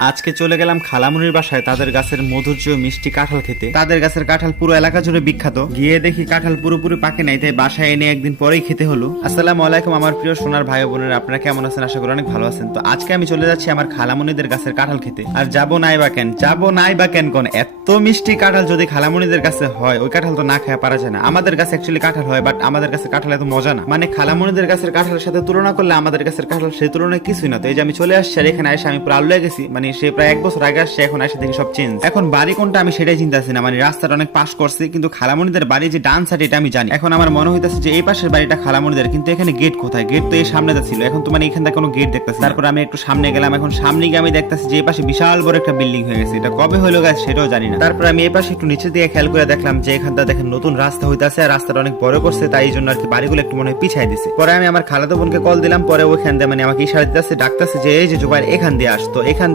আজকে চলে গেলাম খালামুনির বাসায় তাদের গাছের মধুর্য মিষ্টি কাঁঠাল খেতে। তাদের গাছের কাঁঠাল পুরো এলাকা জুড়ে বিখ্যাত। গিয়ে দেখি কাঁঠাল পুরোপুরি পাকে নাই, তাই বাসায় এনে একদিন পরেই খেতে হলো। আসসালামু আলাইকুম আমার প্রিয় সোনার ভাই বোনেরা, আপনারা কেমন আছেন? আশা করি অনেক ভালো আছেন। তো আজকে আমি চলে যাচ্ছি আমার খালামুনিদের গাছের কাঁঠাল খেতে। আর যাবো নাই বা কেন কোন এত মিষ্টি কাঁঠাল যদি খালামুনিদের কাছে হয়, ওই কাঁঠাল তো না খাওয়া পারা যায় না। আমাদের কাছে অ্যাকচুয়ালি কাঁঠাল হয়, বাট আমাদের কাছে কাঁঠাল এত মজা না। মানে খালামুনিদের গাছের কাঁঠালের সাথে তুলনা করলে আমাদের গাছের কাঁঠাল সেই তুলনায় কিছুই না। তো এই যে আমি চলে আসছি, আর এখানে এসে আমি পুরো আল্লু হয়ে গেছি। মানে সে প্রায় 1 বছর আগে আসছে, এখন এসে দেখি সব চেঞ্জ। এখন বাড়ি কোনটা আমি সেটাই চিন্তা আছি না। মানে রাস্তাটা অনেক পাশ করছে, কিন্তু খালামুনিদের বাড়ি যে ডান সাইড এটা আমি জানি। এখন আমার মনে হইতেছে যে এই পাশের বাড়িটা খালামুনিদের, কিন্তু এখানে গেট কোথায়? গেট তো এই সামনেটা ছিল, এখন তো মানে এখানটা কোনো গেট দেখতেছি। তারপর আমি একটু সামনে গেলাম, এখন সামনে গিয়ে আমি দেখতেছি যে এই পাশে বিশাল বড় একটা বিল্ডিং হয়ে গেছে। এটা কবে হলো গাছ সেটাও জানি না। তারপর আমি এই পাশে একটু নিচে দিয়ে খেয়াল করে দেখলাম যে এখানটা দেখেন নতুন রাস্তা হইতাছে, আর রাস্তাটা অনেক বড় করছে, তাই এই জন্য আর কি বাড়িগুলো একটু মনে হয় পিছাই দিছে। পরে আমি আমার খালাতো বোনকে কল দিলাম, পরে ওইখান দিয়ে মানে আমাকে ইশারা দিতেছে, ডাকতেছে যে এই যে জুবাইর এখান দিয়ে আসতো। এখান